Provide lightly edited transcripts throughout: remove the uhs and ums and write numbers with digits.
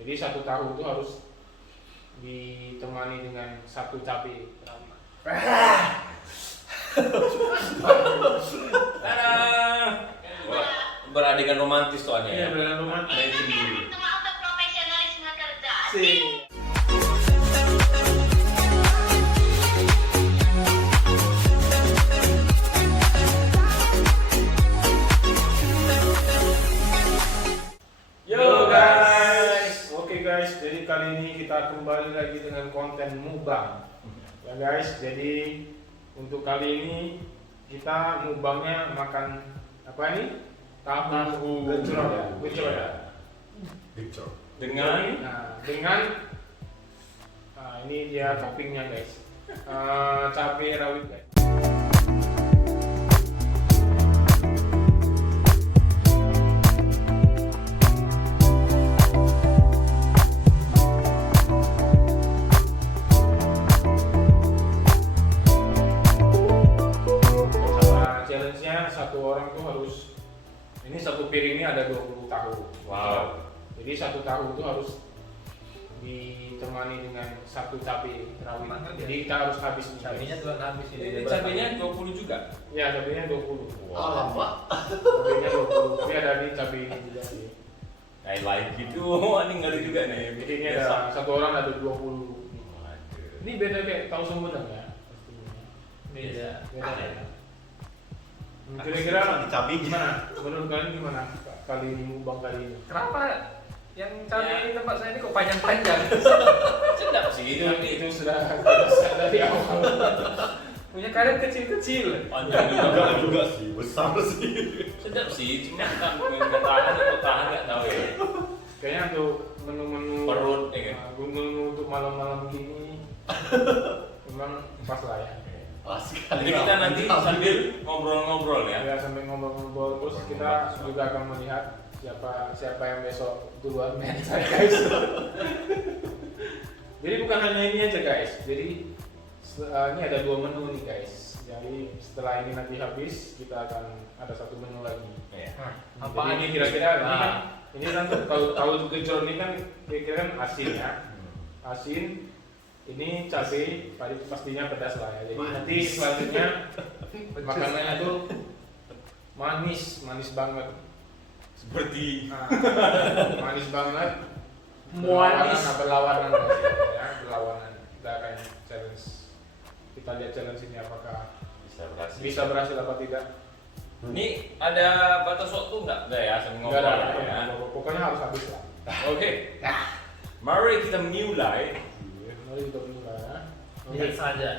Jadi satu tahu itu harus ditemani dengan satu cabai rawit. Beradegan romantis soalnya Iya, ya. beneran romantis. Ada yang cemburu. Cuma untuk profesionalisme kerja. Sih. Yo guys. Oke guys, jadi kali ini kita kembali lagi dengan konten mukbang. Ya guys, jadi untuk kali ini kita mukbangnya makan apa ini? Tahu gejrot ya. Gejrot ya. Gecor. Dengan Dengan ini dia toppingnya guys. Cabai rawit guys. Challenge-nya satu orang tuh harus ini satu piring ini ada 20 tahu. Wow. Jadi satu tahu itu harus ditemani dengan satu cabai rawit. Mantap ya. Jadi kita harus habis nih, guys. Cabenya tuh habis ini. ini cabenya 20 juga. Ya, cabainya 20. Alamak. Cabainya 20. Tapi ada di cabai ini juga sih. I like gitu. Ini ngeri juga nih. Jadi ini ada satu orang ada 20. Waduh. Ini beda kayak tahu Sumedang ya. Beda. Beda ya. Kira-kira Cabai gimana? Menurut kalian gimana kali ini mukbang kali ini? Kenapa yang cabai di tempat saya ini kok panjang-panjang? Sedap sih Itu, itu. itu sudah dari awal. Punya kalian kecil-kecil. Panjang juga. enggak juga sih, besar sih. Sedap sih, cuma kan tahan atau tahan nggak tahu ya. Kayaknya untuk menu-menu Perut, ya kan? menu untuk malam-malam gini memang pas lah ya. Asik. Jadi kita nanti sambil ngobrol-ngobrol ya. Ya sampai ngobrol-ngobrol terus kita juga akan melihat siapa yang besok duluan main saya guys. Jadi bukan hanya ini aja guys. Jadi ini ada 2 menu nih guys. Jadi setelah ini nanti habis kita akan ada satu menu lagi. Iya. Apa Jadi ini kira-kira ini kan kalau gejrot ini kan kira-kira kan asin ya. Asin. Ini cabai pastinya pedas lah ya. Jadi nanti selanjutnya makanannya tuh manis banget. Seperti Manis banget. Manis. Berlawanan ya, berlawanan. Kita akan challenge. Kita lihat challenge ini apakah bisa berhasil apa tidak. Ini ada batas waktu nggak? Nggak ya, sambil Enggak ngobrol ada, ya. pokoknya harus habis lah. Oke. Mari kita mulai. Mari kita mulai ya. Lihat saja.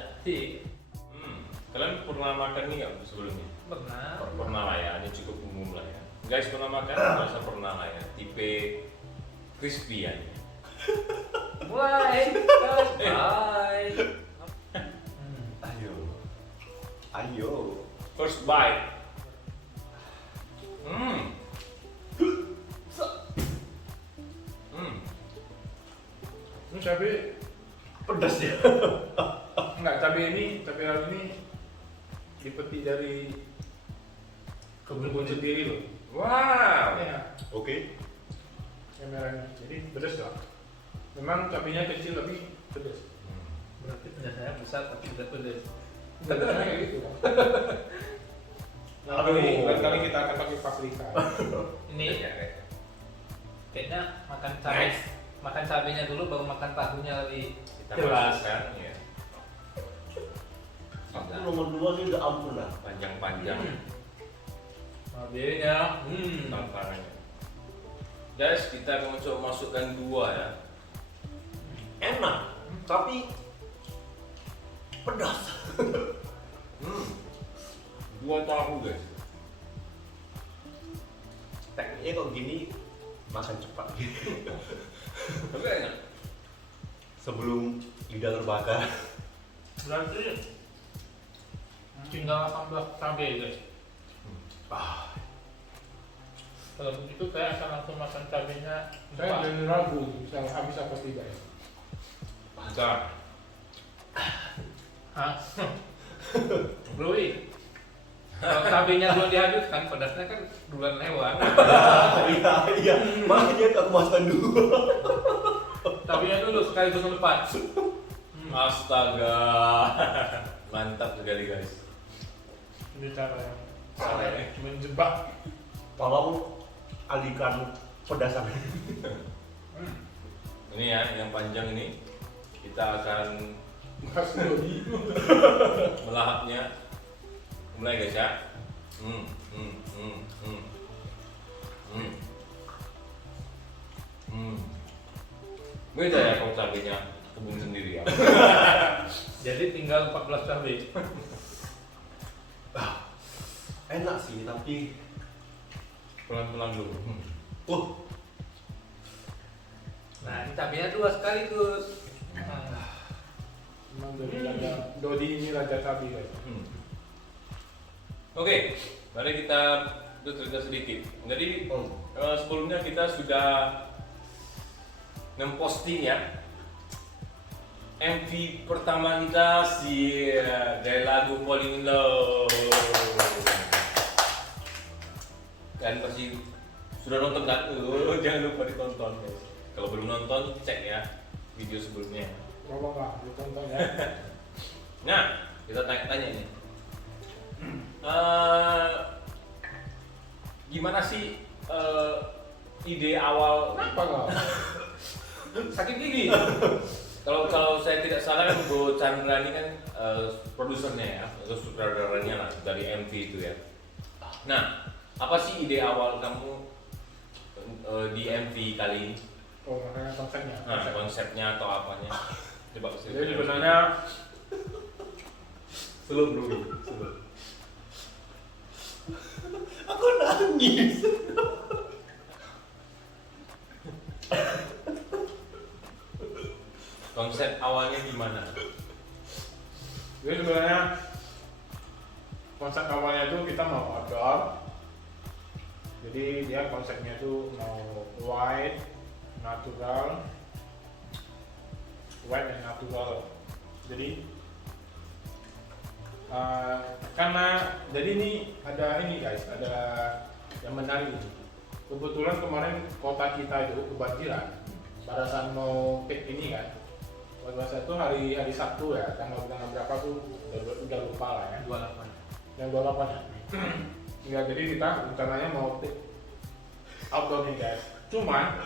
Kalian pernah makan ini nggak sebelumnya? Pernah. Pernah lah ya, ini cukup umum lah ya. Guys pernah makan? Rasa pernah lah ya. Tipe crispy ya. Mulai. Bye. Ayo. Ayo. First bite. Ini cabai Pedas ya. enggak, cabai rawit ini dipetik dari kebun sendiri loh. Wow. Ya, Oke. yang merahnya. Jadi pedas lah. Memang cabainya kecil tapi pedas. Berarti punya saya besar tapi tidak pedas. Pedasnya kayak gitu kan. Nah, Aduh. kali kita akan pakai paprika. Ini kayaknya makan cabenya dulu baru makan tahunya lebih Kita jelas. masukkan ya. Aku nomor 2 sih udah ampun lah. Panjang-panjang Cabenya. tantangannya. Guys, kita mau coba masukkan 2 ya. Enak, tapi pedas. 2 tahu guys. Tekniknya kok gini makan cepat. Tapi enak. Sebelum lidah terbakar. Berarti tinggal tambah cabai guys. Kalau begitu saya akan langsung makan cabenya. Saya jadi ragu bisa habis apa tidak ya. Mantap. Hah? Bluey. Kalau cabenya belum dihabiskan, pedasnya kan duluan lewat. Iya, makanya aku masukkan dulu. Cabenya dulu sekaligus lepas. Astaga. Mantap sekali guys. Ini cara yang Cara yang menjebak. Tolong alihkan pedasan. Ini ya, yang panjang ini kita akan Mas Dodi. melahapnya. Mulai guys ya. Beda ya kalau cabenya kebun sendiri ya. Jadi tinggal 14 cabai. Enak sih, tapi Pelan-pelan dulu. Nah, ini cabenya 2 sekaligus. Memang Dodi ini raja cabai guys. Oke, mari kita cerita sedikit. Jadi sebelumnya kita sudah memposting ya MV pertama kita dari lagu Falling in Love. Kalian pasti sudah nonton kan? Jangan lupa ditonton guys. Kalau belum nonton cek ya video sebelumnya. Coba nggak ditonton ya. Nah, kita tanya nih. Gimana sih ide awal? Kenapa nggak? Sakit gigi. Kalau saya tidak salah kan Bu Chandra ini kan produsernya ya, atau sutradaranya lah dari MV itu ya. Nah, apa sih ide awal kamu di MV kali ini? Oh, makanya konsepnya. Nah, konsepnya atau apanya? Coba Jadi sebenarnya belum dulu. aku nangis. Konsep awalnya gimana? Jadi sebenarnya konsep awalnya itu kita mau outdoor. Jadi dia konsepnya itu mau white, natural, white and natural. Jadi karena jadi ini guys, ada yang menarik ini. Kebetulan kemarin kota kita itu kebanjiran pada saat mau pick ini kan. Pada saat itu hari Sabtu ya, tanggal berapa tuh udah lupa lah ya. 28. Yang 28 ya. Enggak, jadi kita rencananya mau pick outdoor nih guys. Cuman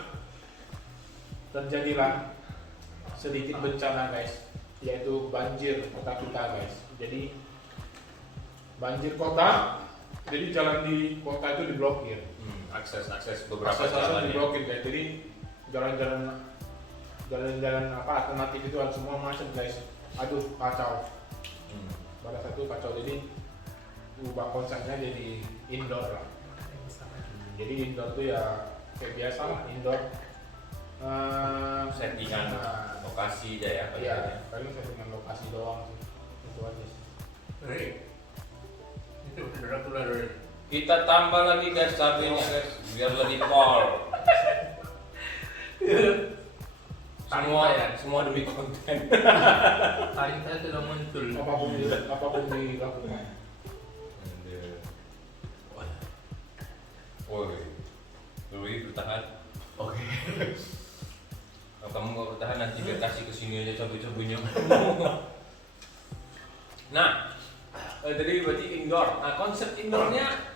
terjadilah sedikit bencana guys, yaitu banjir kota kita guys. Jadi banjir kota, jadi jalan di kota itu diblokir. Akses beberapa Akses jalan ya. diblokir guys. Jadi jalan-jalan alternatif itu semua macet guys. Aduh kacau. Pada saat itu kacau, jadi ubah konsepnya jadi indoor lah. Jadi indoor tuh ya kayak biasa lah, indoor. Settingan lokasi aja ya. Iya, paling settingan lokasi doang sih. Itu aja sih. Itu udah dari. Kita tambah lagi guys cabenya guys, biar lebih pol. Semua demi konten. Taring saya sudah muncul. Apapun dilakukan. Woi, Louis bertahan. Oke. Kalau kamu nggak bertahan nanti biar kasih kesini aja cabai-cabainya. Nah, jadi berarti indoor. Nah, konsep indoornya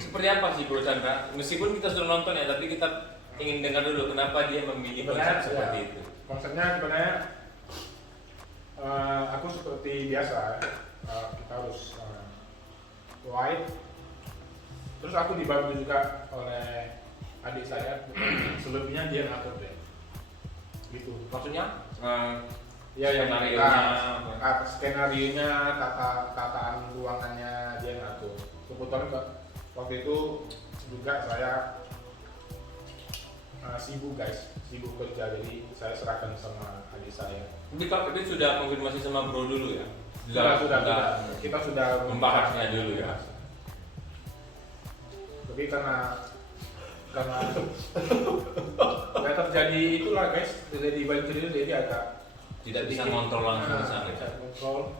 seperti apa sih Bro Chandra? Meskipun kita sudah nonton ya, tapi kita ingin dengar dulu kenapa dia memilih konsep seperti ya, itu. Konsepnya sebenarnya aku seperti biasa, kita harus white. Terus aku dibantu juga oleh adik saya, selebihnya dia ngatur deh. Gitu. Maksudnya? Ya yang Skenario-nya. skenario-nya, tataan ruangannya dia ngatur. Kebetulan waktu itu juga saya sibuk guys, sibuk kerja, jadi saya serahkan sama adik saya. Tapi sudah konfirmasi sama Bro dulu ya? Sudah. Kita sudah membahasnya dulu ya. Tapi karena ya terjadi itulah guys, terjadi banjir itu, jadi agak Tidak bisa ngontrol langsung ke sana. bisa kontrol.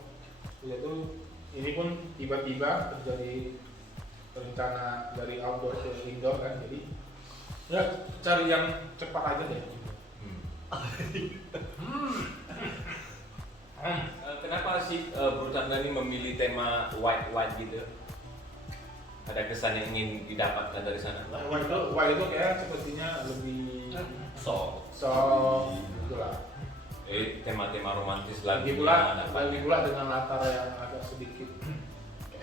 Yaitu ini pun tiba-tiba terjadi rencana dari outdoor ke indoor kan, jadi ya cari yang cepat aja deh. tema white gitu? Ada kesan yang ingin didapatkan dari sana? White itu kayak sepertinya lebih Soft. itulah. Tema-tema romantis Lagi pula dengan latar yang agak sedikit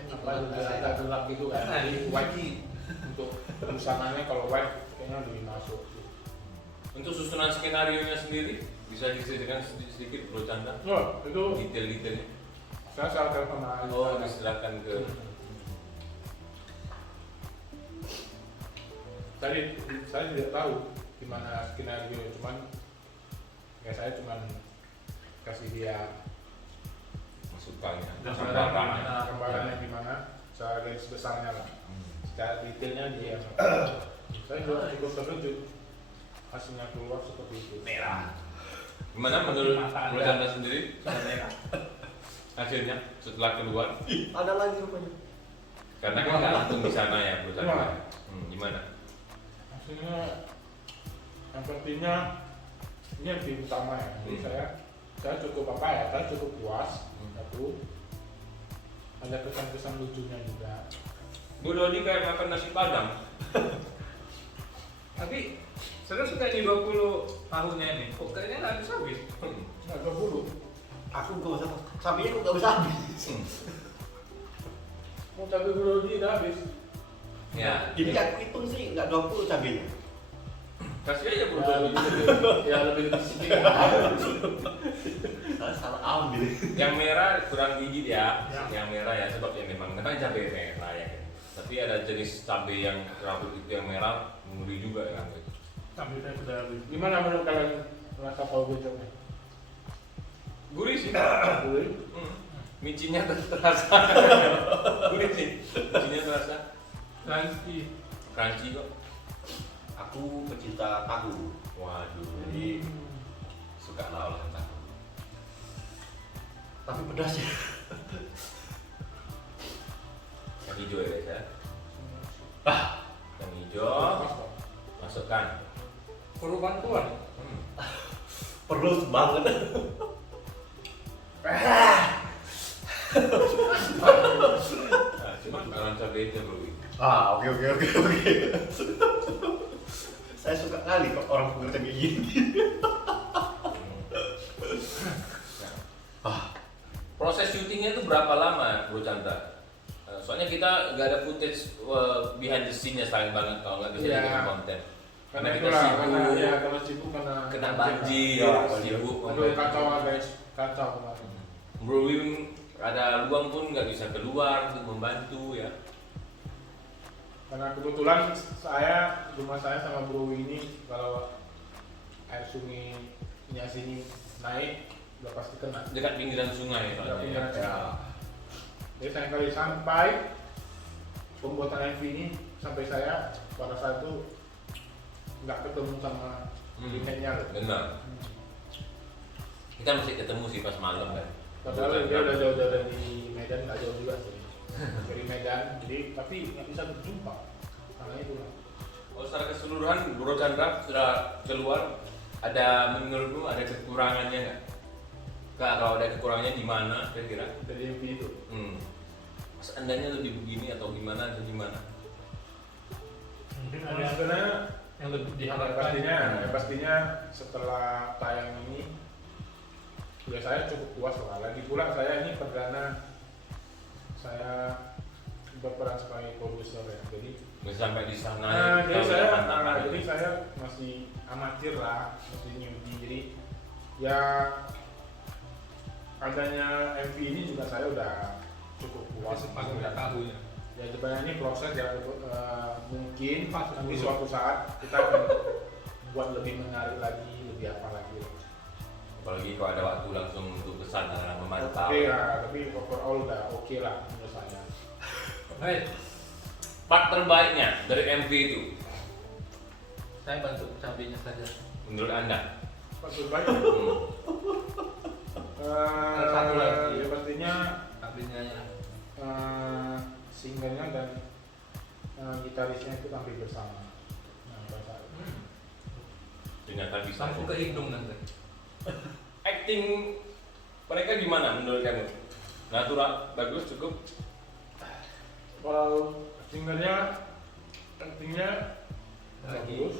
agak gelap gitu kan. Jadi white untuk perusahaannya kalau white kayaknya lebih masuk. Untuk susunan skenario nya sendiri bisa diceritakan sedikit Bro Chandra? Oh, itu Detail-detailnya. saya salah sama Oh, diserahkan ke saya tidak tahu gimana skenario, cuman ya saya cuman kasih dia masukannya, gambarannya gimana, secara garis besarnya lah. Secara detailnya dia. Saya juga cukup terkejut hasilnya keluar seperti itu. Merah. Gimana menurut Mata Bro Anda. Chandra sendiri Merah. hasilnya setelah keluar? Ada lagi rupanya. Karena kan nggak langsung di sana ya Bro Chandra. Wah. Gimana? Hasilnya yang pentingnya ini yang lebih utama ya. Jadi saya cukup saya cukup puas. Satu, ada kesan-kesan lucunya juga. Bu Dodi kayak makan nasi padang. Tapi saya suka di 20 tahunnya ini. Kok kayaknya nggak habis-habis. Nggak keburu. Aku nggak usah, sapinya kok nggak bisa habis. Mau cabai Brodi udah habis. Ya. Jadi aku hitung sih nggak 20 cabenya. Kasih aja Bro Ya, Dodi. lebih sedikit. Saya salah ambil. Yang merah kurang gigit ya. Ya. Yang merah ya sebab yang memang cabai merah ya. Tapi ada jenis cabai yang rambut itu yang merah ngeri juga ya. Cabai udah habis. Gimana menurut kalian rasa tahu becoknya? Gurih sih. Gurih. Micinnya terasa. Gurih sih. Micinnya terasa. Crunchy kok. Aku pecinta tahu. Waduh. Jadi suka lah olahan tahu. Tapi pedas ya. Yang hijau ya guys ya. Yang hijau masukkan. Perlu bantuan. Perlu banget. Nah, cuma kalau cabai itu bro. Oke. Saya suka kali kok orang pengertian kayak gini. Proses syutingnya itu berapa lama Bro Chandra? Soalnya kita nggak ada footage behind the scene-nya sayang banget kalau nggak bisa Iya. bikin konten. Karena kita itulah, sibuk, karena sibuk karena kena banjir, Ya, sibuk. Aduh kacau guys, kacau kemarin. Bro Wim ada luang pun nggak bisa keluar untuk membantu ya. Karena kebetulan rumah saya sama Bro ini kalau air sungainya sini naik udah pasti kena. Dekat pinggiran sungai Udah soalnya. pinggiran Ya. sungai. Jadi saya kali sampai pembuatan MV ini sampai saya pada saat itu nggak ketemu sama limitnya loh. Benar. Kita masih ketemu sih pas malam kan. Padahal dia udah jauh dari Medan, nggak jauh juga sih dari Medan. Jadi tapi nggak bisa berjumpa karena itu lah. Oh, secara keseluruhan Bro Chandra sudah keluar, ada menurutmu ada kekurangannya nggak? Kak, kalau ada kekurangannya di mana kira-kira? Dari MV itu. Seandainya lebih begini atau gimana atau gimana? Mungkin Nah, ada sebenarnya yang lebih yang diharapkan. pastinya setelah tayang ini ya saya cukup puas lah. Lagi pula saya ini perdana saya berperan sebagai produser ya. Jadi Bisa sampai di sana. jadi saya masih amatir lah, masih newbie. Jadi ya adanya MV ini juga saya udah cukup puas. Pas udah tahu ya. Ya sebenarnya ini proses ya mungkin Pas nanti dulu. suatu saat kita akan buat lebih menarik lagi, lebih apa lagi. Apalagi kalau ada waktu langsung untuk kesana memantau. Tapi overall udah oke lah menurut saya. Baik, Part terbaiknya dari MV itu saya bantu cabenya saja. menurut Anda? Pas terbaik. Satu lagi. Ya pastinya Cabenya ya. singernya dan gitarisnya itu tampil bersama. Nah, pada saat itu. Ternyata bisa. Langsung ke hidung nanti. Acting mereka gimana menurut kamu? natural, bagus, cukup. Kalau singernya bagus,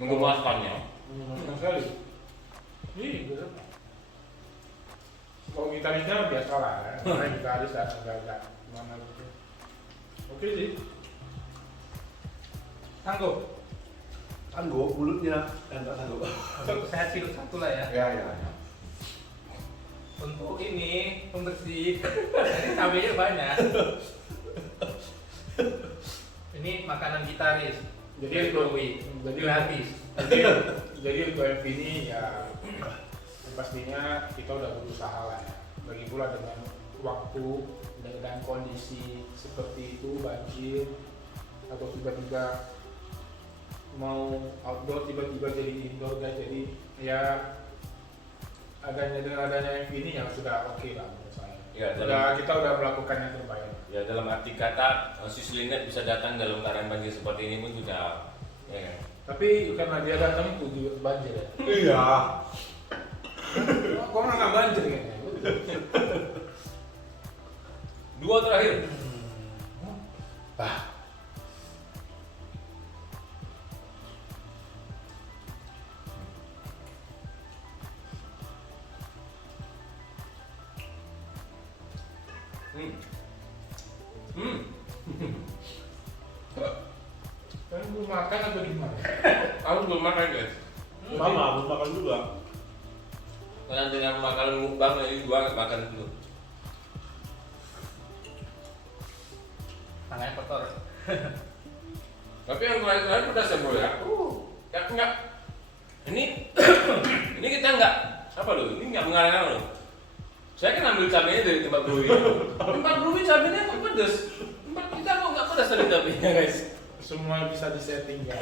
Menggemaskannya. menyenangkan sekali. Iya, bener. Kalau gitarisnya biasa lah, karena gitaris dan agak mana gitu. Oke sih. Sanggup. Sanggup mulutnya, enggak sanggup. Saya cilut satu lah ya. Ya. Untuk ini pembersih. Ini cabenya banyak. Ini makanan gitaris. Jadi Jokowi. jadi Gratis. jadi untuk MV ini ya pastinya kita udah berusaha lah ya. Lagi pula dengan waktu dengan kondisi seperti itu, banjir atau tiba-tiba mau outdoor tiba-tiba jadi indoor guys, jadi ya dengan adanya MV ini ya sudah oke lah menurut saya. Ya, Kita udah melakukan yang terbaik. Ya dalam arti kata Sislinet bisa datang dalam keadaan banjir seperti ini pun sudah ya kan? Tapi karena dia datang itu juga banjir ya. Iya. Kok nggak banjir kayaknya? Dua terakhir. Kan belum makan atau gimana? Aku belum makan guys. Sama, belum makan juga. Karena dengan makanan mukbang ini gua nggak makan dulu. Tangannya kotor. Tapi yang terakhir pedas ya bro ya. Ya enggak. Ini ini kita enggak apa loh? Ini enggak mengarang loh. Saya kan ambil cabenya dari tempat bro ini. Tempat bro ini cabenya kok pedas. Tempat kita kok nggak pedas dari cabenya guys. Semua bisa disetting ya.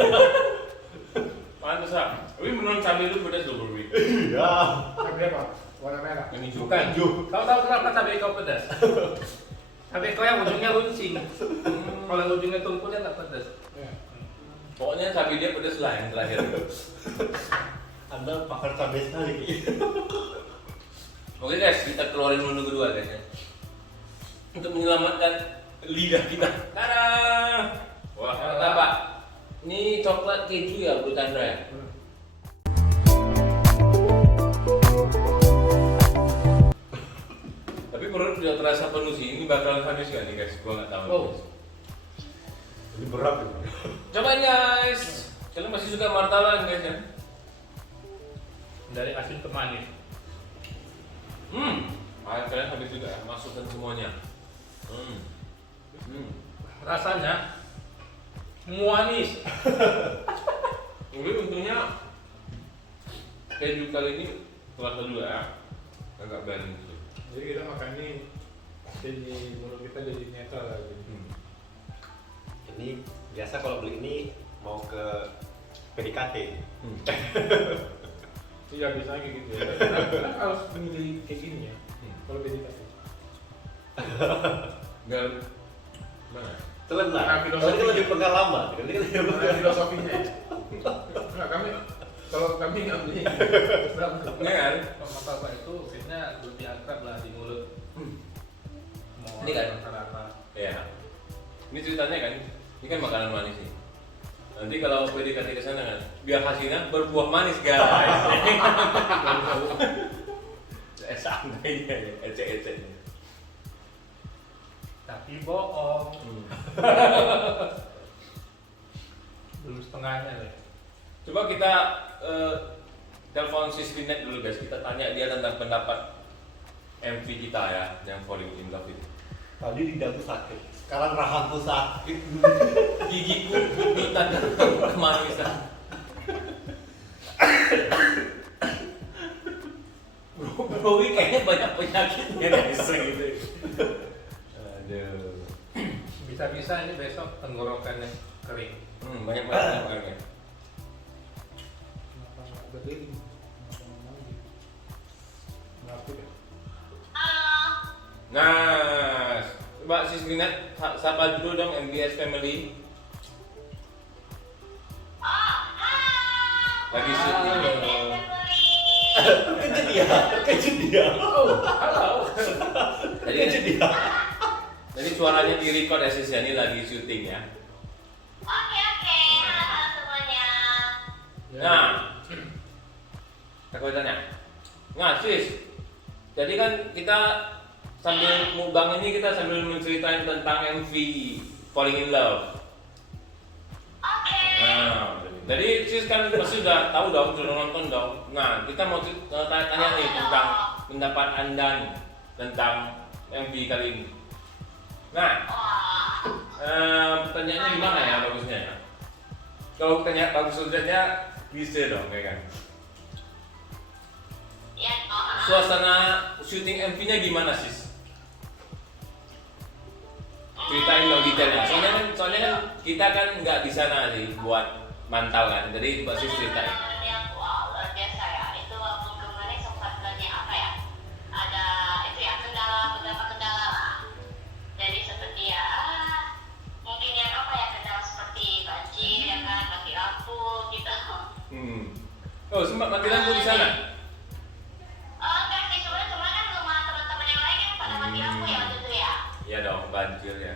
Pantes ah. Tapi menurut cabai itu pedas loh bro. Iya. Cabai apa? Warna merah. Yang hijau. Bukan. Kau tahu kenapa cabai kau pedas? Cabai kau yang ujungnya runcing. Kalau yang ujungnya tumpul dia nggak pedas. Ya. Pokoknya cabai dia pedas lah yang terakhir. Anda pakar cabai sekali. Oke guys, kita keluarin menu kedua guys ya. Untuk menyelamatkan lidah kita. Tada! Wah, mantap Pak. Ini coklat keju ya, Bro Chandra ya? Tapi perut udah terasa penuh sih. Ini bakalan habis gak nih guys? Gua nggak tahu. Oh. Ini berat ya. Cobain guys. Kalian masih suka martabak guys ya? Dari asin ke manis. Kalian habis juga ya? Masukkan semuanya. Rasanya manis. Mungkin untungnya keju kali ini terasa juga ya. Agak balance. Jadi kita makan ini jadi mulut kita jadi netral lagi. Ini biasa kalau beli ini mau ke PDKT. Iya biasanya kayak gitu ya. Karena harus milih kayak gini ya. Kalau beda kasih. Enggak mana? Telan lah. Nah, Kalau ini lebih pengalaman. Ini kan lebih Ada filosofinya. Ya. Enggak kalau kami nggak beli. Terus berapa? Enggak kan? Martabak itu biasanya lebih akrab lah di mulut. Mau Ini kan? makan apa? Iya. Ini ceritanya kan, ini kan makanan manis nih. Nanti kalau PDKT ke sana kan, biar hasilnya berbuah manis guys. Santai ya, ecek-ecek. Tapi bohong. Belum setengahnya deh. Coba kita telepon Sislinet dulu guys, kita tanya dia tentang pendapat MV kita ya, yang Falling in Love itu. Tadi lidahku sakit. Sekarang rahangku sakit. Gigiku minta kemanisan. Bro, kayaknya banyak penyakitnya guys gitu. Aduh. Bisa-bisa ini besok tenggorokannya kering. Banyak banget. Kenapa nggak berdiri? Kenapa nggak mandi? Ngaku ya? Nah, coba Sislinet sapa dulu dong MBS Family. Lagi syuting. Kejut dia. Oh, halo. Jadi suaranya di record ya sis, ya, ini lagi syuting ya. Oke, halo semuanya. Nah, aku tanya. Nah sis, jadi kan kita sambil mukbang ini kita sambil menceritain tentang MV Falling in Love. Oke. Nah, jadi sis kan pasti udah tahu dong, sudah nonton dong. Nah, kita mau tanya nih tentang pendapat anda nih tentang MV kali ini. Nah, pertanyaannya gimana ya bagusnya ya? Kalau tanya bagus sudahnya bisa dong, ya kan? Ya, Suasana syuting MV-nya gimana sis? Ceritain dong detailnya. Soalnya kan kita kan nggak di sana sih buat mantau kan. Jadi coba sis ceritain. Wah, luar biasa ya. Itu waktu kemarin sempat banyak apa ya? Ada itu ya beberapa kendala lah. Jadi seperti ya, mungkin yang apa ya kendala seperti banjir ya kan, mati lampu gitu. Oh, sempat mati lampu di sana? Enggak sih, cuma kan rumah teman-teman yang lain kan pada mati lampu ya waktu itu ya. Iya dong, banjir ya.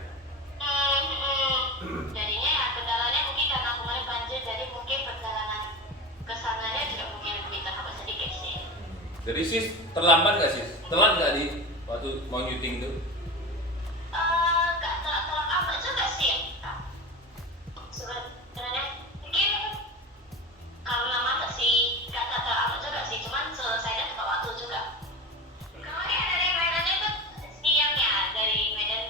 Jadinya ya kendalanya mungkin karena kemarin banjir, jadi mungkin perjalanan kesananya juga mungkin lebih terhambat sedikit sih. Jadi sis terlambat nggak sis? Telat nggak di waktu mau syuting tuh? Nggak telat amat juga sih. Sebenarnya mungkin kalau lama sih nggak telat amat juga sih, cuman selesainya tepat waktu juga. Kemarin dari Medan itu siang ya, dari Medan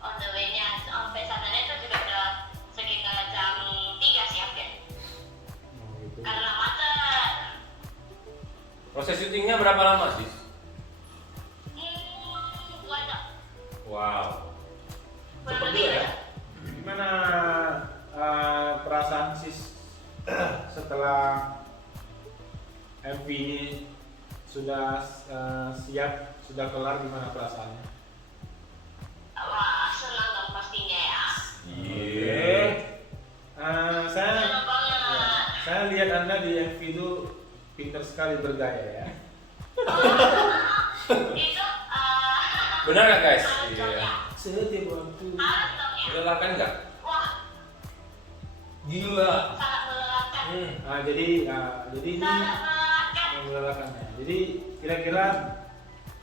on the way-nya sampai sananya itu juga udah sekitar jam 3 siang kan. Karena macet. Proses syutingnya berapa lama sis? 2 jam. Wow. Cepet juga ya. Gimana perasaan sis setelah MV ini sudah siap, sudah kelar, gimana perasaannya? Wah, senang dong pastinya ya. Oke. Saya Senang banget. saya lihat Anda di MV itu pintar sekali bergaya ya. Itu Benar nggak guys? harus dong ya. Setiap waktu. Harus dong ya. Melelahkan nggak? Wah, Gila. sangat melelahkan. Jadi ini Sangat melelahkan. yang melelahkannya. Jadi kira-kira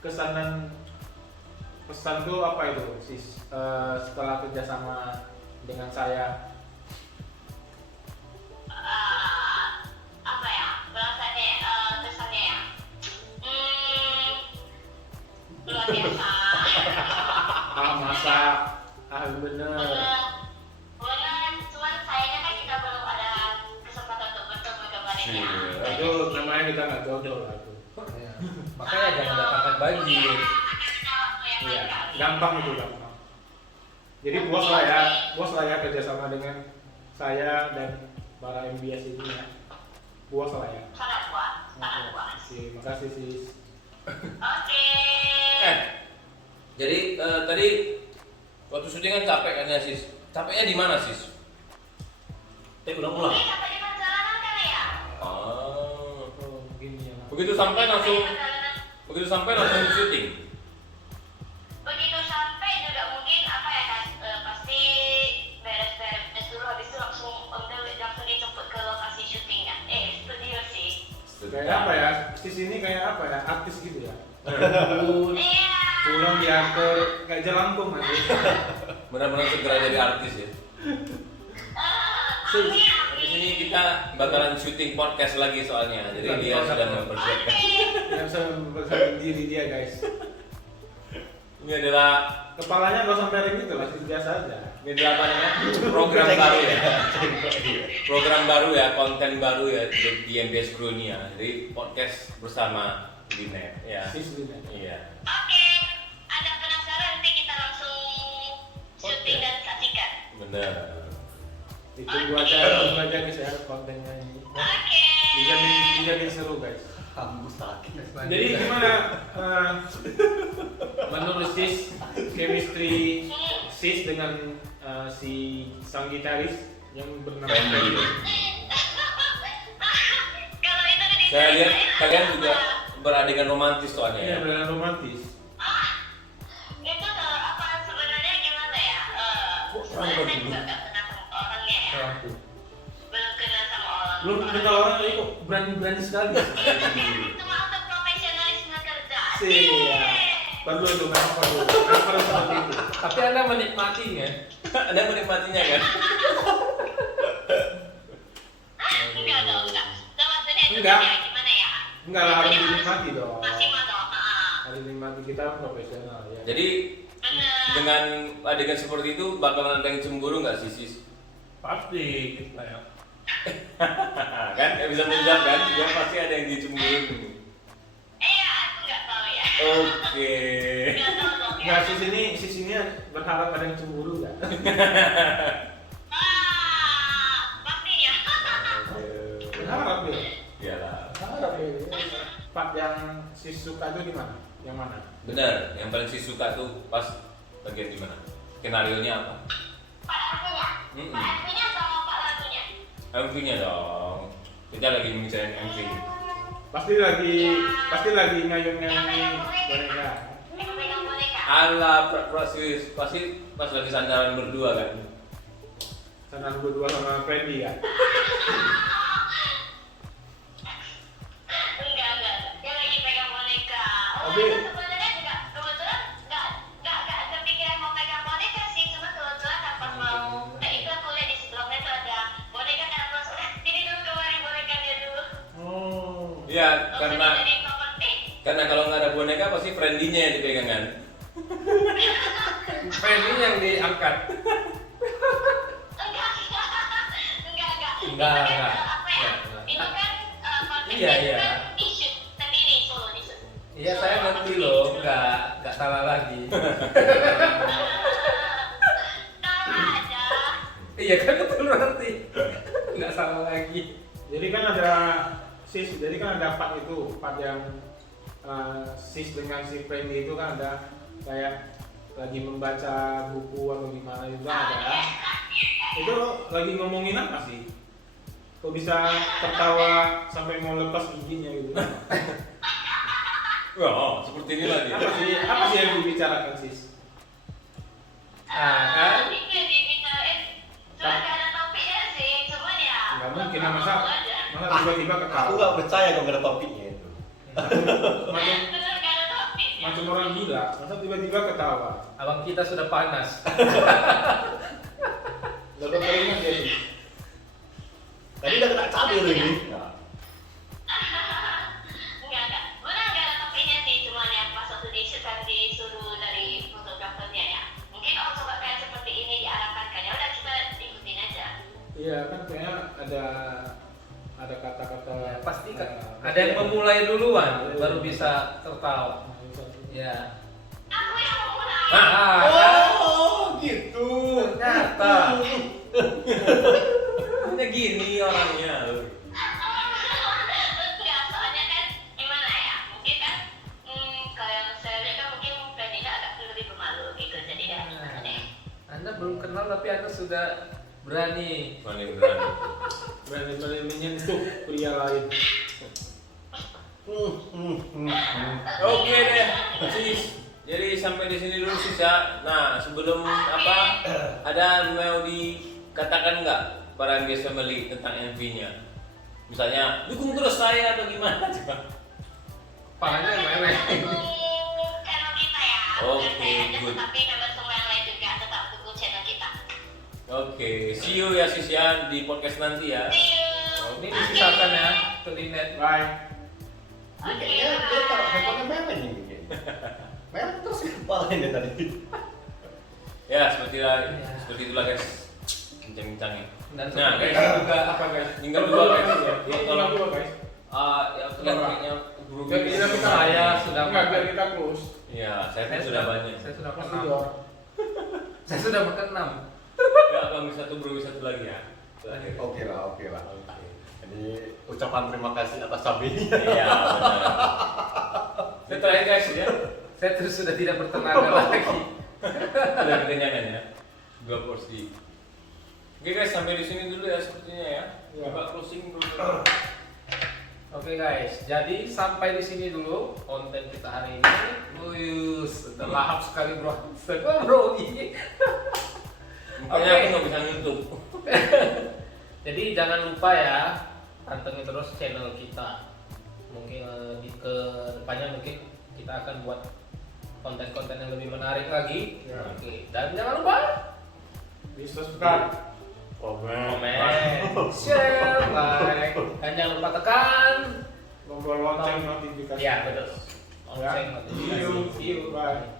kesanan pesan tuh apa itu sis setelah kerjasama dengan saya? Apa ya? Perasaannya, kesannya ya. Luar biasa. Masa bener. Bener, cuman sayangnya kan kita belum ada kesempatan untuk bertemu kemarin ya. Itu namanya kita nggak jodoh lah itu. Makanya jangan datangkan banjir. Iya, gampang itu gampang. Jadi puas lah ya kerjasama dengan saya dan para MBS ini ya. Puas lah ya. Sangat puas, sangat puas. Oke, makasih sis. Oke. Jadi tadi waktu syuting kan capek kan ya sis? Capeknya di mana sis? Ulang-ulang. Mungkin sampai di perjalanan kali ya. Oh. Oh, begini ya. Begitu sampai langsung syuting. Begitu sampai juga mungkin apa ya kan, pasti beres-beres dulu, habis itu langsung dijemput ke lokasi syutingnya. Studio sih. Kayak apa ya? Sis ini kayak apa ya? Artis gitu ya. Iya. Pulang diantar kayak jelangkung aja. Benar-benar segera jadi artis ya. Amin, Di sini kita bakalan syuting podcast lagi soalnya. Jadi dia sudah mempersiapkan. Yang saya mempersiapkan diri dia guys. Ini adalah Kepalanya gak sampai ring gitu lah, biasa aja. ini adalah apa namanya? Program baru ya. Program baru ya, konten baru ya di MBS Kronia. Jadi podcast bersama Linet ya. Sis ini. Iya. Oke, Anda penasaran, nanti kita langsung syuting dan saksikan. Benar. Ditunggu aja guys ya kontennya ini. Oke. Dijamin seru guys. Hambus sakit. Jadi gimana menurut sis chemistry sis dengan si sang gitaris yang bernama Randy. Kalau itu udah Saya lihat ditanya, kalian juga beradegan romantis soalnya ya. Iya, beneran romantis. itu Soalnya saya juga nggak kenal sama orangnya ya. Belum kenal sama orang. Belum kenal orang tapi kok berani sekali. Cuma untuk profesionalisme kerja. Siap. Perlu itu memang perlu. Memang perlu seperti itu. Tapi Anda menikmatinya. Anda menikmatinya kan? Enggak dong, enggak. Maksudnya itu Enggak. kan ya gimana ya? Enggak lah, harus Jadi dinikmati dong. maksimal dong. Harus dinikmati, kita profesional ya. Jadi Bener. dengan adegan seperti itu bakalan ada yang cemburu nggak sih sis? Pasti kita ya. Kan nggak bisa menjawab kan? Ya pasti ada yang dicemburu. Aku nggak tahu ya. Oke. Nggak tahu dong ya. Enggak, sis ini berharap ada yang cemburu enggak? Pasti ya. Berharap ya. Iyalah. Berharap ya. Part yang sis suka itu di mana? Yang mana? Bener. Yang paling sis suka tuh pas bagian di mana? Skenario-nya apa? Pak lagunya. Pak lagunya sama Pak lagunya. MV-nya dong. Kita lagi membicarain MV. Pasti lagi ngayun-ngayun boneka. Yang pegang boneka. Ala sis pasti pas lagi sandaran berdua kan? Sana berdua sama Freddy ya. Enggak. Dia lagi pegang boneka. Tapi- Itu sebenarnya juga kebetulan nggak kepikiran mau pegang boneka sih. Cuma kebetulan kan pas mau itu aku lihat di sebelumnya tuh ada boneka kan terus ini dulu keluarin bonekanya dulu. Oh. Iya, Terus karena jadi properti. kalau nggak ada boneka pasti friendly-nya yang dipegang kan? Penny yang diangkat. Enggak. Enggak. Itu kan, apa ya? Ya, Itu kan konsepnya Iya, itu iya. kan di-shoot sendiri, solo di-shoot. Iya saya ngerti loh, nggak salah lagi. Salah aja. Iya kan betul nanti, nggak salah lagi. Jadi kan ada part yang sis dengan si Freddy itu kan ada kayak lagi membaca buku atau gimana itu kan ada. Itu lagi ngomongin apa sih? Kok bisa tertawa sampai mau lepas giginya gitu? Oh, seperti ini lagi. Apa sih yang dibicarakan sis? Kan? Ini yang dibicarain, cuma nggak ada topiknya sih, cuman ya. Nggak mungkin lah, ngomong masa aja. tiba-tiba Aku ketawa. nggak percaya kalau nggak ada topiknya itu. Macam Bener nggak ada topiknya. macam orang gila, masa tiba-tiba ketawa. Abang kita sudah panas. Dapat keringat dia sih. Tadi udah kena cabai loh ini. Enggak. Bener nggak ada topiknya sih, cuman yang pas waktu di-shoot kan disuruh dari fotografernya ya. Mungkin coba kayak seperti ini diarahkan kan, ya udah kita ikutin aja. Iya kan kayaknya ada kata-kata. Pasti kan ada yang memulai duluan, baru bisa tertawa. Ya. Aku yang memulai. Kan? Oh, gitu. Ternyata. Ini gini orangnya. Enggak, soalnya kan gimana ya, mungkin kan kalau yang saya lihat kan mungkin Freddy agak lebih pemalu gitu, jadi ya gimana deh. Anda belum kenal tapi Anda sudah berani. Berani. Berani menyentuh pria lain. Oke deh, sis. Jadi sampai di sini dulu sis ya. Nah, sebelum apa? Ada mau dikatakan nggak para Guys Family tentang MV-nya? Misalnya dukung terus saya atau gimana? Palanya merah. Channel kita ya, bukan Oke, saya aja, good. tetapi member semua yang lain juga tetap dukung channel kita. Oke, see you ya sis ya di podcast nanti ya. See you. Ini disisakan ya, terlihat. Bye. Ini kayaknya dia taruh handphonenya merah nih mungkin. Merah terus kepalanya tadi. Ya, seperti itulah guys. Bincang-bincangnya. Dan Nah, seperti guys. itu juga apa guys? Tinggal dua guys. Iya, tinggal dua guys. Ya kayaknya guru Biar kita Saya sudah enggak, biar makan. kita close. Iya, saya kan sudah banyak. Saya sudah Pasti makan. dua. Saya sudah makan 6. Ya, Bang, satu bro, satu lagi ya. Terakhir. Oke lah. Jadi ucapan terima kasih atas cabenya. Iya, benar. Saya terakhir guys ya. Saya terus sudah tidak bertenaga lagi. Udah kekenyangan ya. 2 porsi. Oke guys, sampai di sini dulu ya sepertinya ya. Iya. Coba closing dulu. Oke guys, jadi sampai di sini dulu konten kita hari ini. Wuyus, sudah lahap sekali bro. Bro ini. Makanya aku nggak bisa nyentuh. Jadi jangan lupa ya, pantengin terus channel kita. Mungkin di ke depannya mungkin kita akan buat konten-konten yang lebih menarik lagi. Ya. Oke. Dan jangan lupa Di subscribe, komen, komen, share, like, dan jangan lupa tekan. tombol lonceng notifikasi. Ya betul. Ya. Lonceng See you. notifikasi. See you. Bye.